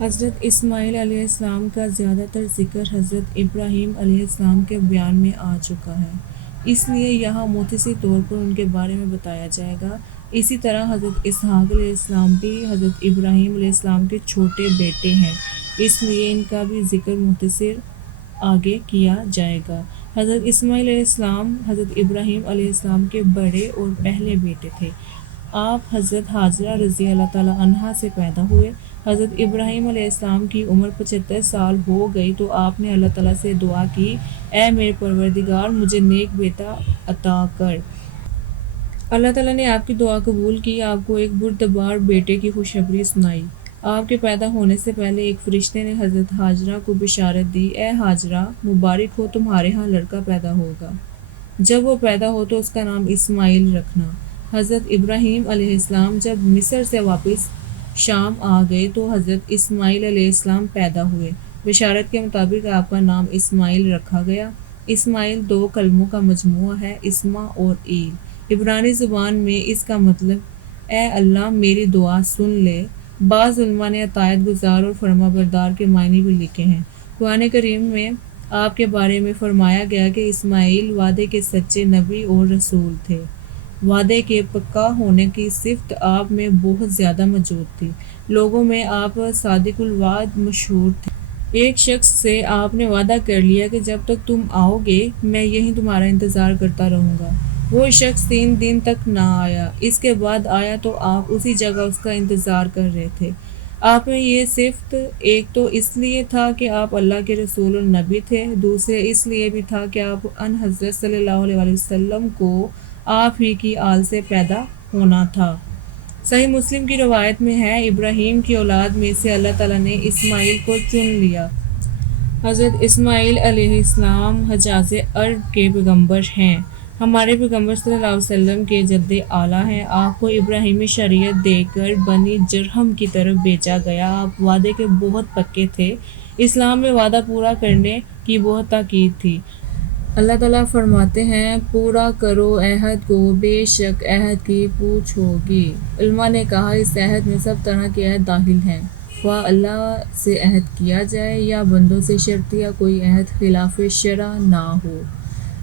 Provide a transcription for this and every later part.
حضرت اسماعیل علیہ السلام کا زیادہ تر ذکر حضرت ابراہیم علیہ السلام کے بیان میں آ چکا ہے، اس لیے یہاں مختصر طور پر ان کے بارے میں بتایا جائے گا۔ اسی طرح حضرت اسحاق علیہ السلام بھی حضرت ابراہیم علیہ السلام کے چھوٹے بیٹے ہیں، اس لیے ان کا بھی ذکر مختصر آگے کیا جائے گا۔ حضرت اسماعیل علیہ السلام حضرت ابراہیم علیہ السلام کے بڑے اور پہلے بیٹے تھے۔ آپ حضرت ہاجرہ رضی اللہ تعالیٰ عنہا سے پیدا ہوئے۔ حضرت ابراہیم علیہ السلام کی عمر 75 سال ہو گئی تو آپ نے اللہ تعالیٰ سے دعا کی، اے میرے پروردگار، مجھے نیک بیٹا عطا کر۔ اللہ تعالیٰ نے آپ کی دعا قبول کی، آپ کو ایک بردبار بیٹے کی خوشخبری سنائی۔ آپ کے پیدا ہونے سے پہلے ایک فرشتے نے حضرت ہاجرہ کو بشارت دی، اے ہاجرہ، مبارک ہو، تمہارے ہاں لڑکا پیدا ہوگا۔ جب وہ پیدا ہو تو اس کا نام اسماعیل رکھنا۔ حضرت ابراہیم علیہ السلام جب مصر سے واپس شام آ گئے تو حضرت اسماعیل علیہ السلام پیدا ہوئے۔ بشارت کے مطابق آپ کا نام اسماعیل رکھا گیا۔ اسماعیل 2 کلموں کا مجموعہ ہے، اسما اور ایل۔ عبرانی زبان میں اس کا مطلب اے اللہ میری دعا سن لے۔ بعض علماء نے اطاعت گزار اور فرما بردار کے معنی بھی لکھے ہیں۔ قرآن کریم میں آپ کے بارے میں فرمایا گیا کہ اسماعیل وعدے کے سچے نبی اور رسول تھے۔ وعدے کے پکا ہونے کی صفت آپ میں بہت زیادہ موجود تھی۔ لوگوں میں آپ صادق الوعد مشہور تھے۔ ایک شخص سے آپ نے وعدہ کر لیا کہ جب تک تم آؤ گے میں یہیں تمہارا انتظار کرتا رہوں گا۔ وہ شخص 3 دن تک نہ آیا، اس کے بعد آیا تو آپ اسی جگہ اس کا انتظار کر رہے تھے۔ آپ میں یہ صفت ایک تو اس لیے تھا کہ آپ اللہ کے رسول اور نبی تھے، دوسرے اس لیے بھی تھا کہ آپ ان حضرت صلی اللہ علیہ وسلم کو آپ ہی کی آل سے پیدا ہونا تھا۔ صحیح مسلم کی روایت میں ہے، ابراہیم کی اولاد میں سے اللہ تعالیٰ نے اسماعیل کو چن لیا۔ حضرت اسماعیل علیہ السلام حجاز عرب کے پیغمبر ہیں۔ ہمارے پیغمبر صلی اللہ علیہ وسلم کے جد اعلیٰ ہیں۔ آپ کو ابراہیمی شریعت دے کر بنی جرہم کی طرف بھیجا گیا۔ آپ وعدے کے بہت پکے تھے۔ اسلام میں وعدہ پورا کرنے کی بہت تاکید تھی۔ اللہ تعالیٰ فرماتے ہیں، پورا کرو عہد کو، بے شک عہد کی پوچھ ہوگی۔ علماء نے کہا اس عہد میں سب طرح کے عہد داخل ہیں، خواہ اللہ سے عہد کیا جائے یا بندوں سے شرطیہ کوئی عہد خلاف شرع نہ ہو۔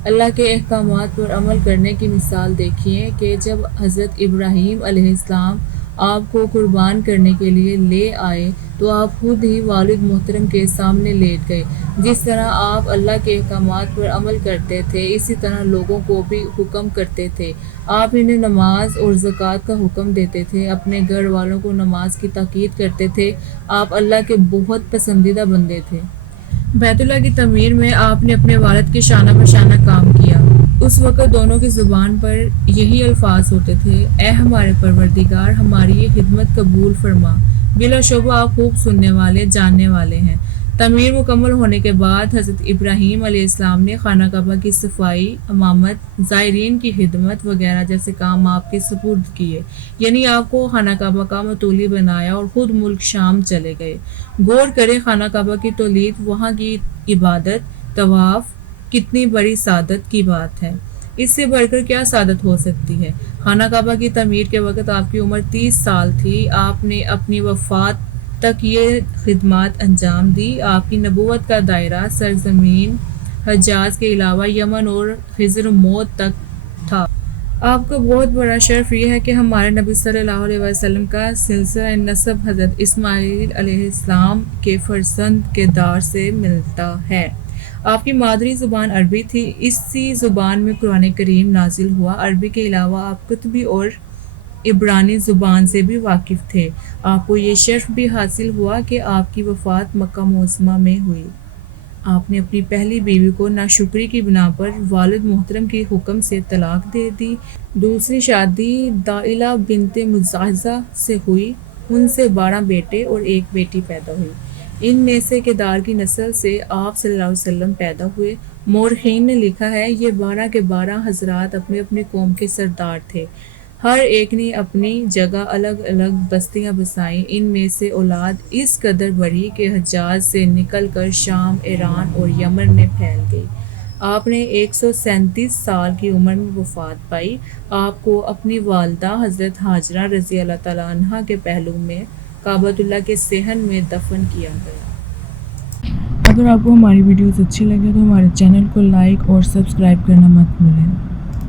اللہ کے احکامات پر عمل کرنے کی مثال دیکھیے کہ جب حضرت ابراہیم علیہ السلام آپ کو قربان کرنے کے لیے لے آئے تو آپ خود ہی والد محترم کے سامنے لیٹ گئے۔ جس طرح آپ اللہ کے احکامات پر عمل کرتے تھے اسی طرح لوگوں کو بھی حکم کرتے تھے۔ آپ انہیں نماز اور زکوٰۃ کا حکم دیتے تھے، اپنے گھر والوں کو نماز کی تاکید کرتے تھے۔ آپ اللہ کے بہت پسندیدہ بندے تھے۔ بیت اللہ کی تعمیر میں آپ نے اپنے والد کے شانہ بشانہ کام کیا۔ اس وقت دونوں کی زبان پر یہی الفاظ ہوتے تھے، اے ہمارے پروردگار، ہماری یہ خدمت قبول فرما۔ بلا شبہ آپ خوب سننے والے، جاننے والے ہیں۔ تعمیر مکمل ہونے کے بعد حضرت ابراہیم علیہ السلام نے خانہ کعبہ کی صفائی، امامت، زائرین کی خدمت وغیرہ جیسے کام آپ کے سپرد کیے، یعنی آپ کو خانہ کعبہ کا متولی بنایا اور خود ملک شام چلے گئے۔ غور کریں خانہ کعبہ کی تولید، وہاں کی عبادت، طواف، کتنی بڑی سعادت کی بات ہے۔ اس سے بڑھ کر کیا سعادت ہو سکتی ہے؟ خانہ کعبہ کی تعمیر کے وقت آپ کی عمر 30 سال تھی۔ آپ نے اپنی وفات تک یہ خدمات انجام دی۔ آپ کی نبوت کا دائرہ سرزمین حجاز کے علاوہ یمن اور حضر موت تک تھا۔ آپ کا بہت بڑا شرف یہ ہے کہ ہمارے نبی صلی اللہ علیہ وسلم کا سلسلہ نسب حضرت اسماعیل علیہ السلام کے فرزند کے دار سے ملتا ہے۔ آپ کی مادری زبان عربی تھی، اسی زبان میں قرآن کریم نازل ہوا۔ عربی کے علاوہ آپ قطبی اور عبرانی زبان سے بھی واقف تھے۔ آپ کو یہ شرف بھی حاصل ہوا کہ آپ کی وفات مکہ معظمہ میں ہوئی۔ آپ نے اپنی پہلی بیوی کو ناشکری کی بنا پر والد محترم کے حکم سے طلاق دے دی۔ دوسری شادی دائلہ بنت مزاحزہ سے ہوئی، ان سے 12 بیٹے اور 1 بیٹی پیدا ہوئی۔ ان میں سے کدار کی نسل سے آپ صلی اللہ علیہ وسلم پیدا ہوئے۔ مورخین نے لکھا ہے یہ 12 کے 12 حضرات اپنے اپنے قوم کے سردار تھے۔ ہر ایک نے اپنی جگہ الگ الگ بستیاں بسائیں۔ ان میں سے اولاد اس قدر بڑھی کہ حجاز سے نکل کر شام، ایران اور یمن میں پھیل گئی۔ آپ نے 137 سال کی عمر میں وفات پائی۔ آپ کو اپنی والدہ حضرت ہاجرہ رضی اللہ تعالیٰ عنہا کے پہلو میں کعبۃ اللہ کے صحن میں دفن کیا گیا۔ اگر آپ کو ہماری ویڈیوز اچھی لگے تو ہمارے چینل کو لائک اور سبسکرائب کرنا مت بھولیں۔